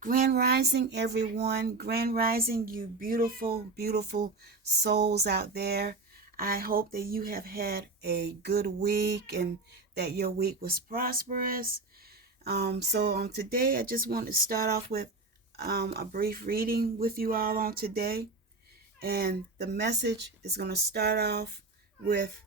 Grand Rising, everyone. Grand Rising, you beautiful, beautiful souls out there. I hope that you have had a good week and that your week was prosperous. So today, I just want to start off with a brief reading with you all on today. And the message is going to start off with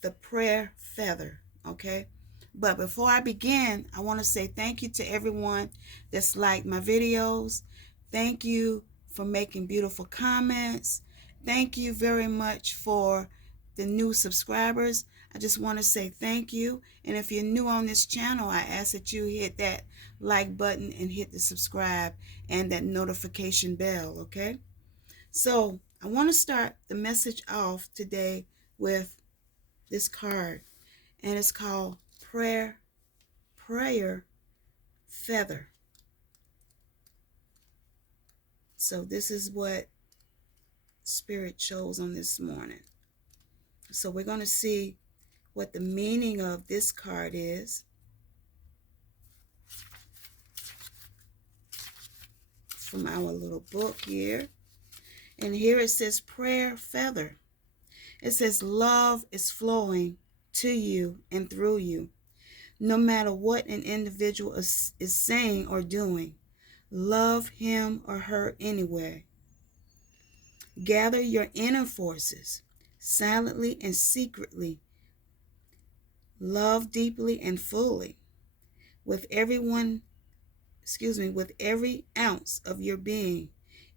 the prayer feather, okay? But before I begin, I want to say thank you to everyone that's liked my videos. Thank you for making beautiful comments. Thank you very much for the new subscribers. I just want to say thank you. And if you're new on this channel, I ask that you hit that like button and hit the subscribe and that notification bell, okay? So I want to start the message off today with this card, and it's called prayer feather. So this is what Spirit chose on this morning. So we're going to see what the meaning of this card is from our little book here. And here it says prayer feather. It says love is flowing to you and through you, no matter what an individual is saying or doing. Love him or her anyway. Gather your inner forces, silently and secretly. Love deeply and fully, with with every ounce of your being,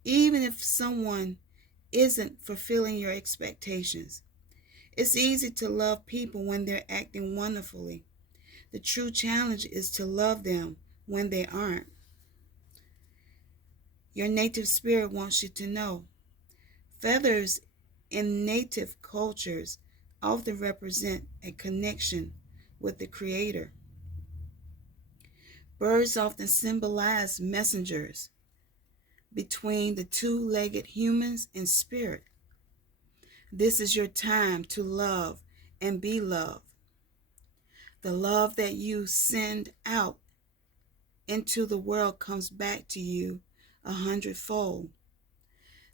even if someone isn't fulfilling your expectations. It's easy to love people when they're acting wonderfully. The true challenge is to love them when they aren't. Your native spirit wants you to know. Feathers in native cultures often represent a connection with the Creator. Birds often symbolize messengers between the two-legged humans and spirit. This is your time to love and be loved. The love that you send out into the world comes back to you 100-fold.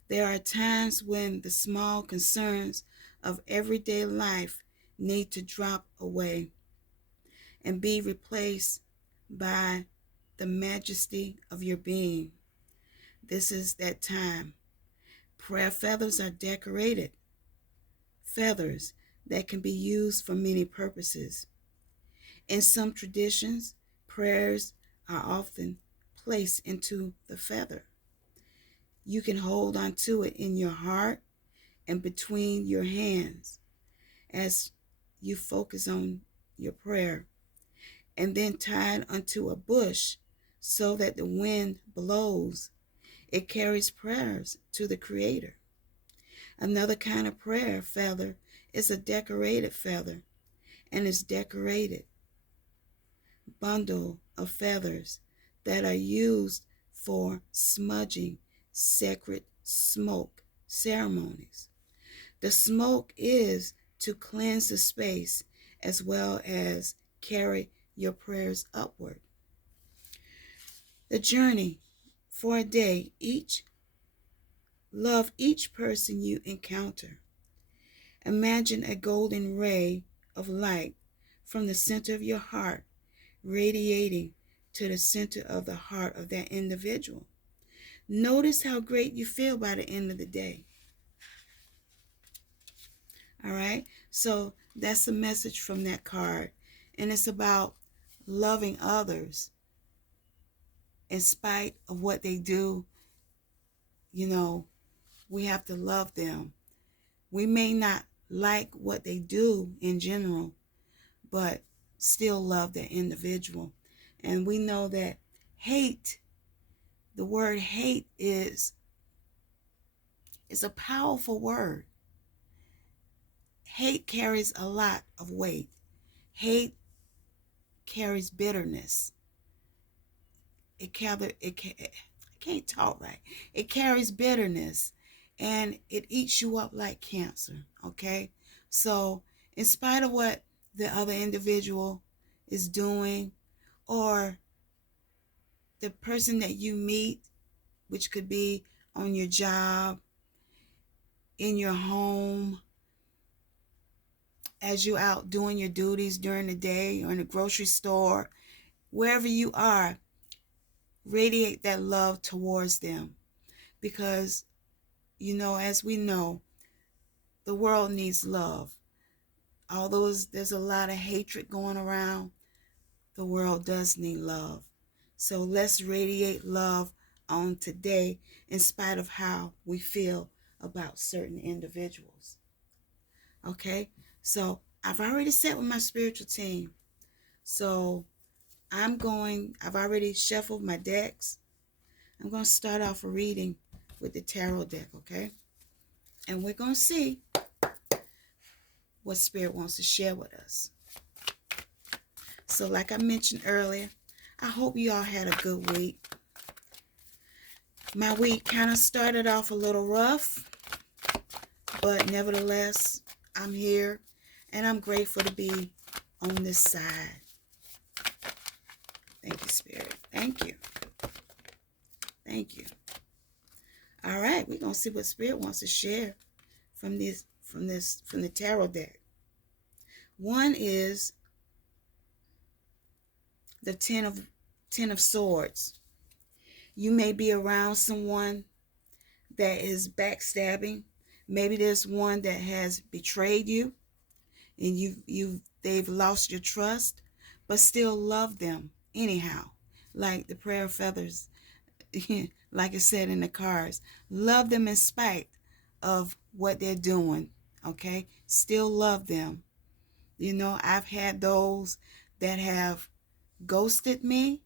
There are times when the small concerns of everyday life need to drop away and be replaced by the majesty of your being. This is that time. Prayer feathers are decorated feathers that can be used for many purposes. In some traditions, prayers are often placed into the feather. You can hold on to it in your heart and between your hands as you focus on your prayer, and then tied onto a bush so that the wind blows. It carries prayers to the Creator. Another kind of prayer feather is a decorated feather, and it's decorated bundle of feathers that are used for smudging sacred smoke ceremonies. The smoke is to cleanse the space as well as carry your prayers upward. The journey for a day, love each person you encounter. Imagine a golden ray of light from the center of your heart radiating to the center of the heart of that individual. Notice how great you feel by the end of the day. All right, so that's the message from that card, and it's about loving others in spite of what they do. You know, we have to love them. We may not like what they do in general, but still love that individual. And we know that hate, the word hate is a powerful word. Hate carries a lot of weight. Hate carries bitterness. I can't talk right. It carries bitterness, and it eats you up like cancer, okay? So in spite of what the other individual is doing or the person that you meet, which could be on your job, in your home, as you out doing your duties during the day, or in the grocery store, wherever you are, radiate that love towards them. Because, as we know, the world needs love. Although there's a lot of hatred going around, the world does need love. So let's radiate love on today, in spite of how we feel about certain individuals. Okay? So I've already sat with my spiritual team. So I've already shuffled my decks. I'm going to start off a reading with the tarot deck, okay? And we're going to see what Spirit wants to share with us. So like I mentioned earlier, I hope you all had a good week. My week kind of started off a little rough, but nevertheless, I'm here and I'm grateful to be on this side. Thank you, Spirit. Thank you. Thank you. All right, we're gonna see what Spirit wants to share from the tarot deck. One is the Ten of Swords. You may be around someone that is backstabbing. Maybe there's one that has betrayed you, and they've lost your trust, but still love them anyhow. Like the prayer of feathers, like it said in the cards, love them in spite of what they're doing. Okay, still love them. I've had those that have ghosted me,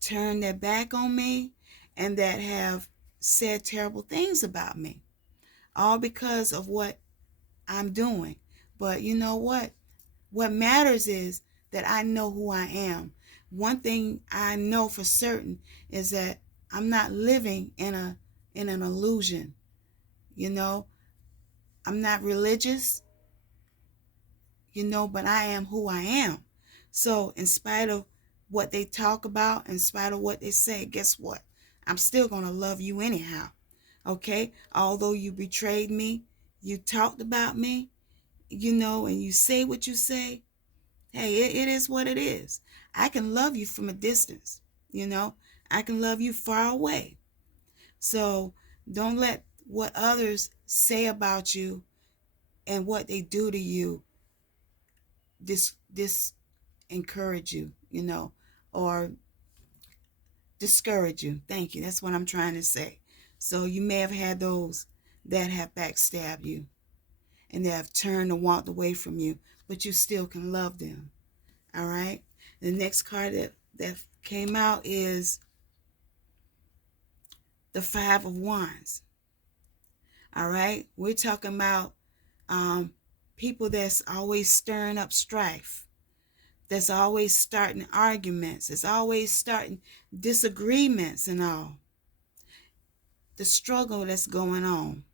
turned their back on me, and that have said terrible things about me, all because of what I'm doing. But you know what? What matters is that I know who I am. One thing I know for certain is that I'm not living in an illusion. I'm not religious, but I am who I am. So in spite of what they talk about, in spite of what they say, guess what? I'm still going to love you anyhow. Okay? Although you betrayed me, you talked about me, and you say what you say, hey, it is what it is. I can love you from a distance. I can love you far away. So don't let what others say about you and what they do to you encourage you, or discourage you. Thank you. That's what I'm trying to say. So you may have had those that have backstabbed you and they have turned and walked away from you, but you still can love them. All right. The next card that came out is the Five of Wands. All right. We're talking about people that's always stirring up strife, that's always starting arguments, that's always starting disagreements and all. The struggle that's going on,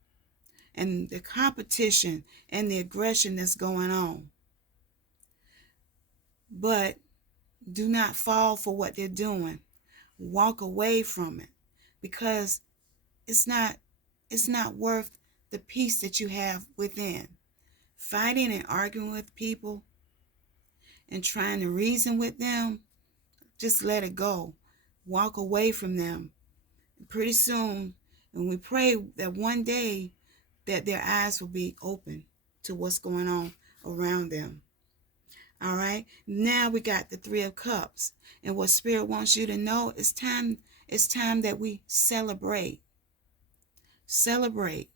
and the competition and the aggression that's going on. But do not fall for what they're doing. Walk away from it, because it's not worth the peace that you have within. Fighting and arguing with people and trying to reason with them, just let it go. Walk away from them. Pretty soon, and we pray that one day that their eyes will be open to what's going on around them. All right. Now we got the Three of Cups. And what Spirit wants you to know, it's time that we celebrate. Celebrate.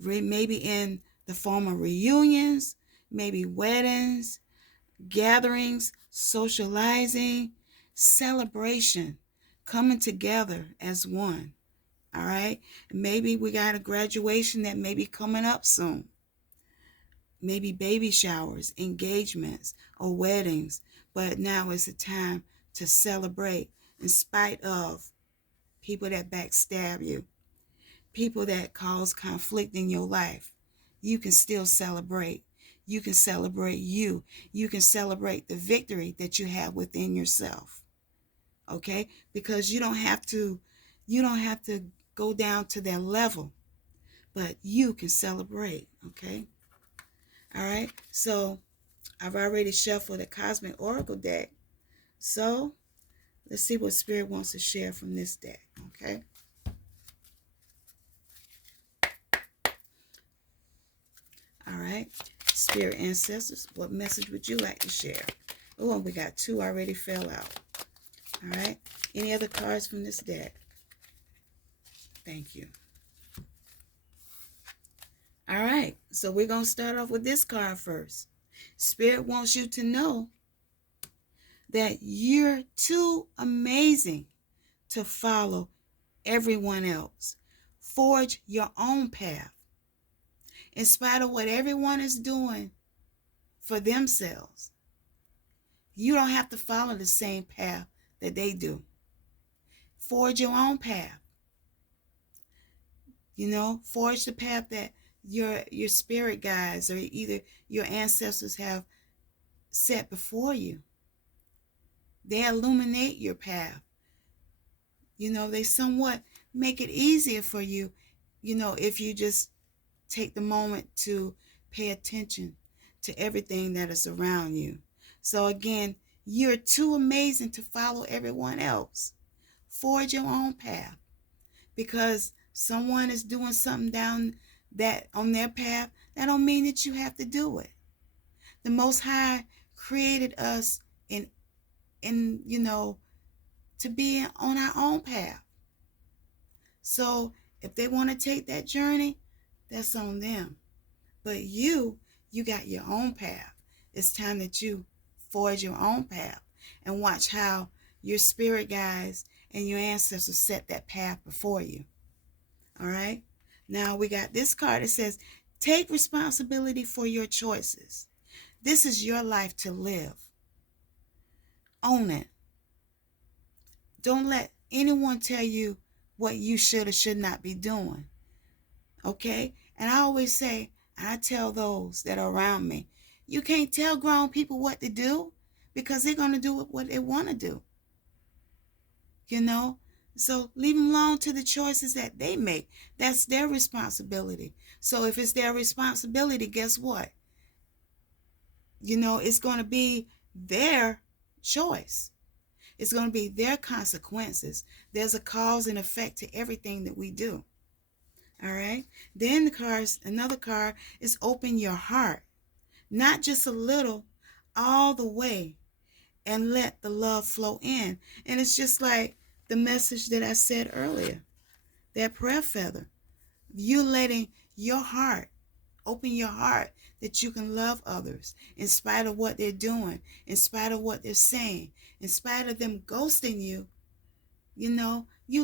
Maybe in the form of reunions, maybe weddings, gatherings, socializing, celebration, coming together as one. All right. Maybe we got a graduation that may be coming up soon. Maybe baby showers, engagements, or weddings. But now is the time to celebrate in spite of people that backstab you, people that cause conflict in your life. You can still celebrate. You can celebrate you. You can celebrate the victory that you have within yourself. Okay? Because you don't have to go down to their level, but you can celebrate. Okay? All right? So I've already shuffled the Cosmic Oracle deck. So let's see what Spirit wants to share from this deck. Okay? All right. Spirit ancestors, what message would you like to share? Oh, and we got two already fell out. All right. Any other cards from this deck? Thank you. All right. So we're going to start off with this card first. Spirit wants you to know that you're too amazing to follow everyone else. Forge your own path. In spite of what everyone is doing for themselves, you don't have to follow the same path that they do. Forge your own path. Forge the path that your spirit guides or either your ancestors have set before you. They illuminate your path. They somewhat make it easier for you, if you just take the moment to pay attention to everything that is around you. So again, you're too amazing to follow everyone else. Forge your own path. Because someone is doing something down that on their path, that don't mean that you have to do it. The Most High created us in to be on our own path. So if they want to take that journey, that's on them. But you got your own path. It's time that you forge your own path and watch how your spirit guides and your ancestors set that path before you. All right. Now we got this card that says, take responsibility for your choices. This is your life to live. Own it. Don't let anyone tell you what you should or should not be doing. Okay? And I always say, and I tell those that are around me, you can't tell grown people what to do because they're going to do what they want to do. So leave them alone to the choices that they make. That's their responsibility. So if it's their responsibility, guess what? It's going to be their choice. It's going to be their consequences. There's a cause and effect to everything that we do. All right. Then another card is open your heart. Not just a little, all the way. And let the love flow in. And it's just like the message that I said earlier, that prayer feather. You letting your heart, open your heart that you can love others in spite of what they're doing, in spite of what they're saying, in spite of them ghosting you, you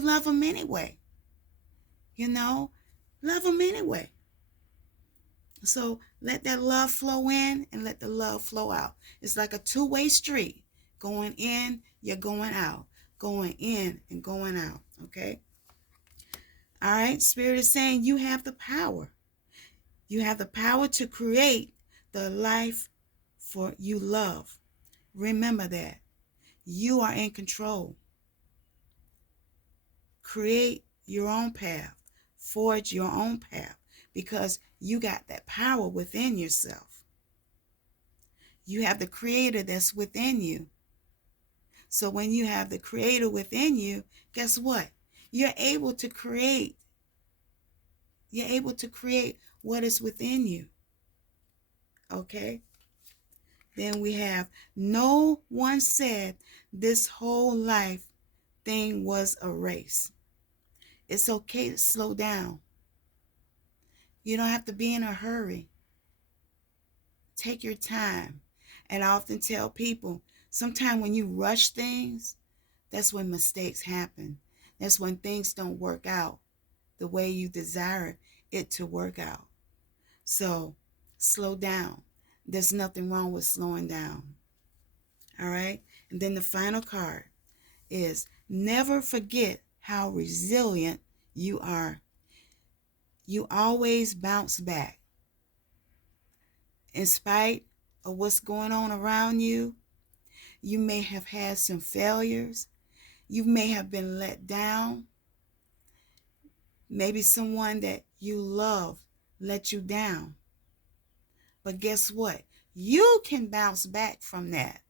love them anyway. Love them anyway. So let that love flow in and let the love flow out. It's like a two-way street. Going in, you're going out. Going in and going out. Okay? All right? Spirit is saying you have the power. You have the power to create the life for you love. Remember that. You are in control. Create your own path. Forge your own path because you got that power within yourself. You have the creator that's within you. So when you have the creator within you, guess what? You're able to create. You're able to create what is within you. Okay? Then we have, no one said this whole life thing was a race. It's okay to slow down. You don't have to be in a hurry. Take your time. And I often tell people, sometimes when you rush things, that's when mistakes happen. That's when things don't work out the way you desire it to work out. So slow down. There's nothing wrong with slowing down. All right? And then the final card is, never forget how resilient you are. You always bounce back. In spite of what's going on around you, you may have had some failures. You may have been let down. Maybe someone that you love let you down. But guess what? You can bounce back from that.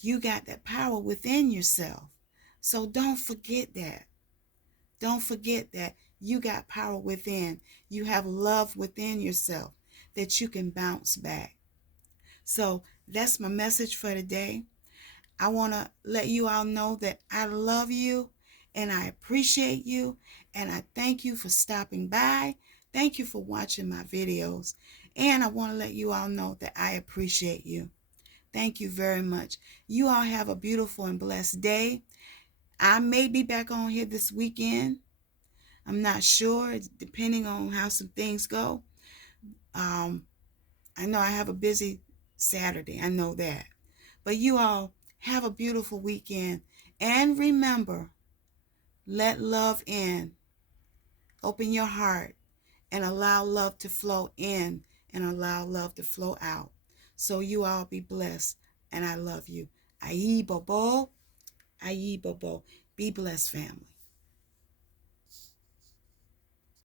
You got that power within yourself. So don't forget that. Don't forget that you got power within. You have love within yourself that you can bounce back. So that's my message for today. I want to let you all know that I love you and I appreciate you, and I thank you for stopping by. Thank you for watching my videos, and I want to let you all know that I appreciate you. Thank you very much. You all have a beautiful and blessed day. I may be back on here this weekend. I'm not sure, depending on how some things go. I know I have a busy Saturday. I know that. But you all have a beautiful weekend. And remember, let love in. Open your heart and allow love to flow in and allow love to flow out. So you all be blessed. And I love you. Ayi bobo. Ayi bobo. Be blessed, family.